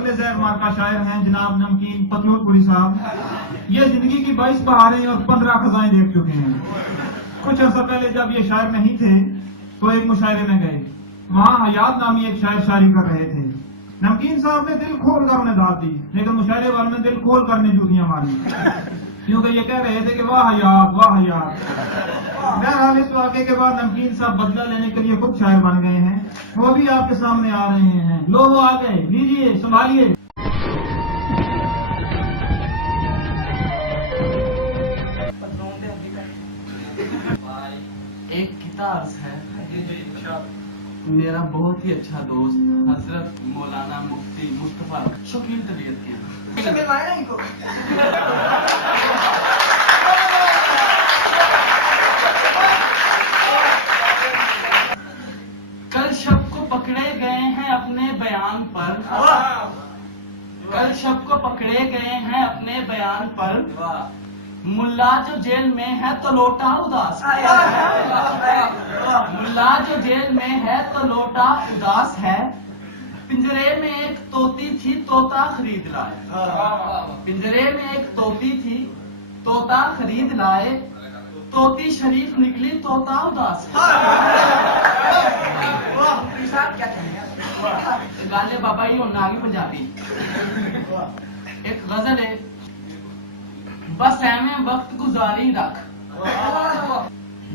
अगले जहर मार्का शायर हैं जनाब नमकीन पतलूनपुरी साहब। ये जिंदगी की 22 बहारें और 15 खजाएं देख चुके हैं। कुछ अर्सा पहले जब ये शायर नहीं थे तो एक मुशायरे में गए, वहां हयात नामी एक शायर शायरी कर रहे थे। नमकीन साहब ने दिल खोल कर उन्हें दाद दी, लेकिन मुशायरे वाले ने दिल खोल कर ने जूतियां मारी, क्योंकि ये कह रहे थे कि वाह हयात वाह हयात। बहरहाल इस वाक़े के बाद नमकीन साहब बदला लेने के लिए खुद शायर बन गए हैं, वो भी आपके सामने आ रहे हैं। लो वो आ गए, लीजिए संभालिए। एक किताब है, मेरा बहुत ही अच्छा दोस्त हजरत मौलाना मुफ्ती मुस्तफा शौकीन तबीयत के कल शब को पकड़े गए हैं अपने बयान पर, कल शब को पकड़े गए हैं अपने बयान पर, मुल्ला जो जेल में है तो लोटा उदास है, मुल्ला जो जेल में है तो लोटा उदास है, पिंजरे में एक तोती थी तोता खरीद लाए, पिंजरे में एक तोती थी तोता खरीद लाए, तोती शरीफ निकली तोता उदास गाले बाबा ही होना आगे पंजाबी। एक गजल है, बस एवें वक्त गुजारी रख,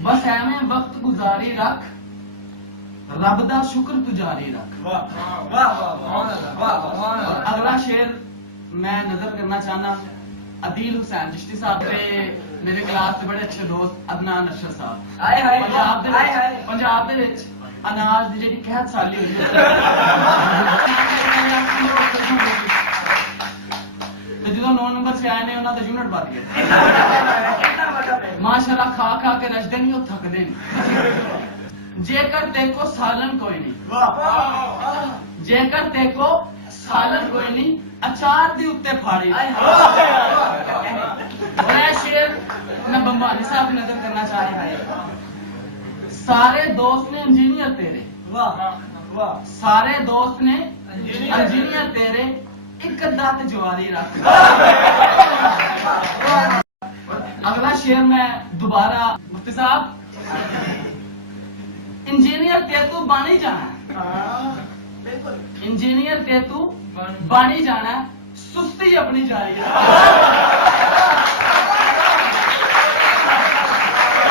बस एवें वक्त गुजारी रख, रब दा शुक्र तू जारी रख। अगला शेर मैं नजर करना चाहना अदील हुसैन चिश्ती साहब ते मेरे क्लास के बड़े अच्छे दोस्त अदनान अशर साहब। पंजाब दे विच अनाज दी जेहड़ी कहत साली होई ते ਜਦੋਂ 9 नंबर से आए ने ਉਹਨਾਂ ਦਾ ਯੂਨਿਟ ਵੱਧ ਗਿਆ माशाअल्लाह खा खा के रजदे नहीं ਉਹ ਥੱਕਦੇ ਨਹੀਂ। ਜੇਕਰ ਦੇਖੋ ਸਾਲਨ ਕੋਈ ਨਹੀਂ, ਜੇਕਰ ਦੇਖੋ ਸਾਲਨ ਕੋਈ ਨਹੀਂ, अचार दी उत्ते फाड़ी। मैं शेर मैं बम्बानी साहब की नजर करना चाह रहा है। सारे दोस्त ने इंजीनियर तेरे, सारे दोस्त ने इंजीनियर तेरे, एक अद्धा ते जवारी रख। अगला शेर मैं दोबारा मुफ्ती साहब, इंजीनियर ते तू बानी जाना, इंजीनियर ते तू बानी जाना, सुस्ती अपनी जारी है।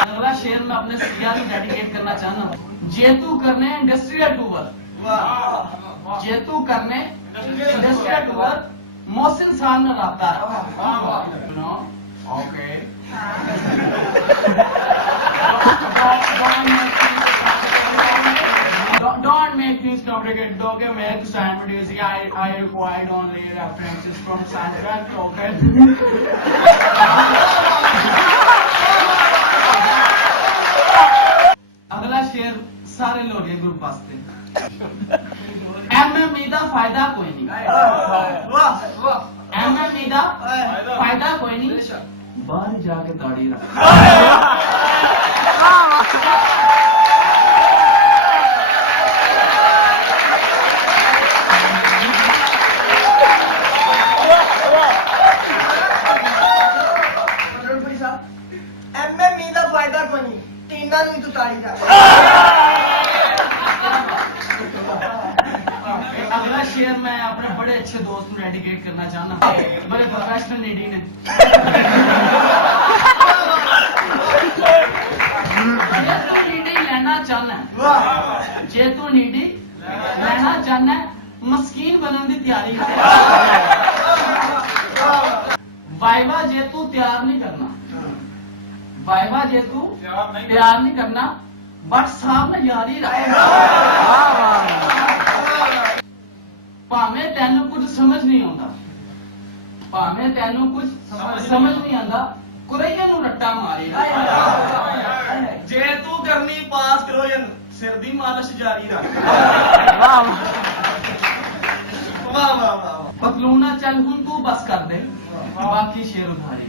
अगला शेर मैं अपने सियार को डेडिकेट करना चाहना, जेतू करने इंडस्ट्रियल टूर, जेतू करने इंडस्ट्रियल टूर, मोहसिन साहब ने रहा okay Don't make things complicated. Okay, make science producing. I required only references from science. Okay. अगला शेर सारे लोग ग्रुप वास्ते। MME दा फायदा कोई नहीं, MME दा फायदा कोई नहीं, बाहर जाके दाढ़ी रख। अगला शेर मैं अपने बड़े अच्छे दोस्त को डेडिकेट करना चाहना, बड़े प्रोफेशनल नीडी ने। जे तू नीडी लेना चाहना, जे तू नीडी लेना चाहना, मस्कीन बनने की तैयारी कर। वाइवा जे तू तैयार नहीं करना, वाइवा जे तू तैयार नहीं करना, बट साहब ने यारी रख। भावें तेन कुछ समझ नहीं आता, भावें तेन कुछ समझ नहीं आता, कुरैया नू रट्टा मारी। जे तू करनी पास करो या सिर दी मालिश जारी रख। पतलूना चल हुन तू बस कर दे, बाकी शेर उधारी।